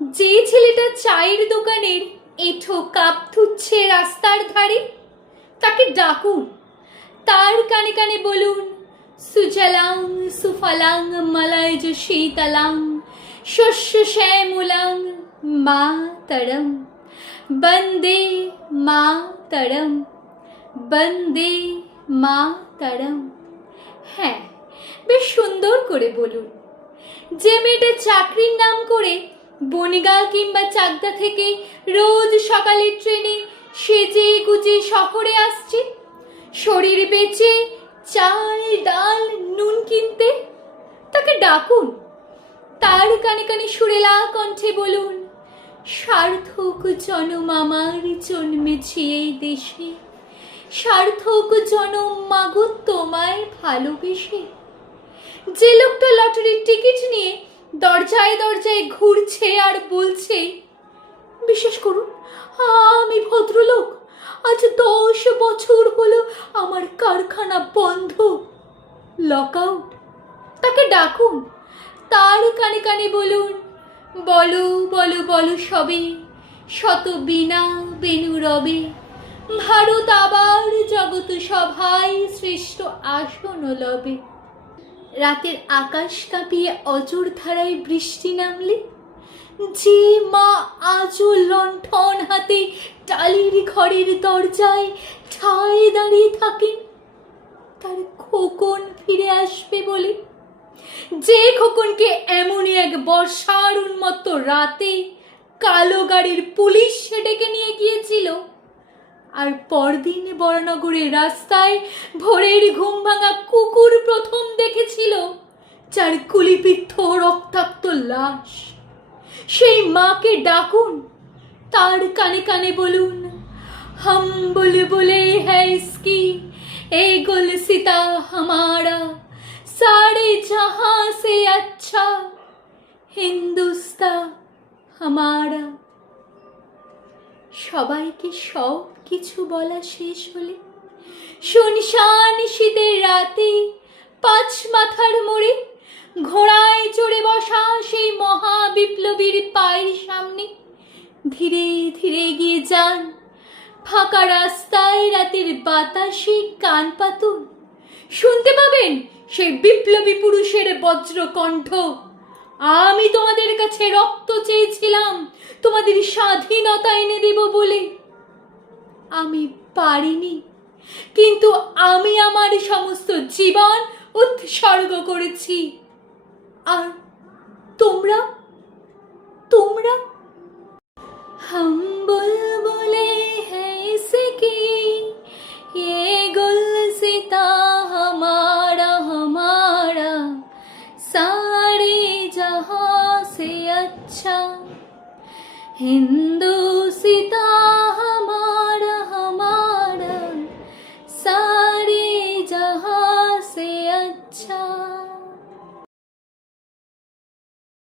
যে ছেলেটা চায়ের দোকানের এঁঠো কাপ ধুচ্ছে রাস্তার ধারে, তাকে ডাকুন, তার কানে কানে বলুন, সুজলাং সুফলাং মলয়জ শীতলাং শস্য শ্যামলাং মাতরম বন্দে মাতরম বন্দে মাতরম। হ্যাঁ, বেশ সুন্দর করে বলুন। যে মেয়েটা চাকরির নাম করে বনগাঁ কিংবা চাকদা থেকে রোজ সকালের ট্রেনে সেজে গুজে শহরে আসছে শরীর বেচে চাল ডাল নুন কিনতে, তাকে ডাকুন, তার কানে কানে সুরেলা কণ্ঠে বলুন, সার্থক জনম আমার জন্মেছি এই দেশে, সার্থক জনম মাগো তোমায় ভালোবেসে। যে লোকটা লটারির টিকিট নিয়ে দরজায় দরজায় ঘুরছে আর বলছে, বিশ্বাস করুন আমি ভদ্রলোক, আজ 10 বছর হলো আমার কারখানা বন্ধ, লকআউট, তাকে ডাকুন, তার কানে কানে বলুন, বলো বলো বলো সবে, শত বীণা বেনু রবে, ভারত আবার জগত সভায় শ্রেষ্ঠ আসন লবে। রাতের আকাশ কাঁপিয়ে অজর ধারায় বৃষ্টি নামলে যে মা আজও লণ্ঠন হাতে টালির ঘরের দরজায় ঠায় দাঁড়িয়ে থাকেন তার খোকন ফিরে আসবে বলে, যে খোকনকে এমনই এক বর্ষার উন্মত্ত রাতে কালো গাড়ির পুলিশ ডেকে নিয়ে গিয়েছিল, আর পরদিন বরানগরের রাস্তায় ভোরের ঘুম ভাঙা কুকুর প্রথম দেখেছিল যার কুলিপিত্ত রক্তাক্ত লাশ, সেই মাকে ডাকুন, তার কানে কানে বলুন, হাম বুলবুলে হ্যায় ইসকি এ গুলসিতা হামারা, সারে জাহাঁ সে আচ্ছা হিন্দুস্তান হামারা। সবাইকে সব কিছু বলা শেষ হলে শুনশান শীতের রাতে 5 মাথার মোড়ে ঘোড়ায় চড়ে বসা সেই মহা বিপ্লবীর পায়ের সামনে ধীরে ধীরে এগিয়ে যান। ফাঁকা রাস্তায় রাতের বাতাসে কান পাতুন, শুনতে পাবেন সেই বিপ্লবী পুরুষের বজ্র কণ্ঠ, আমি তোমাদের কাছে রক্ত চেয়েছিলাম তোমাদের স্বাধীনতা এনে দেব বলে, আমি পারিনি, কিন্তু আমি আমার সমস্ত জীবন উৎসর্গ করেছি। আর তোমরা তোমরা হাম বুলবুলে হ্যায় ইসকি ये गुलसिता हमारा हमारा, सारे जहां से अच्छा हिंदुस्तान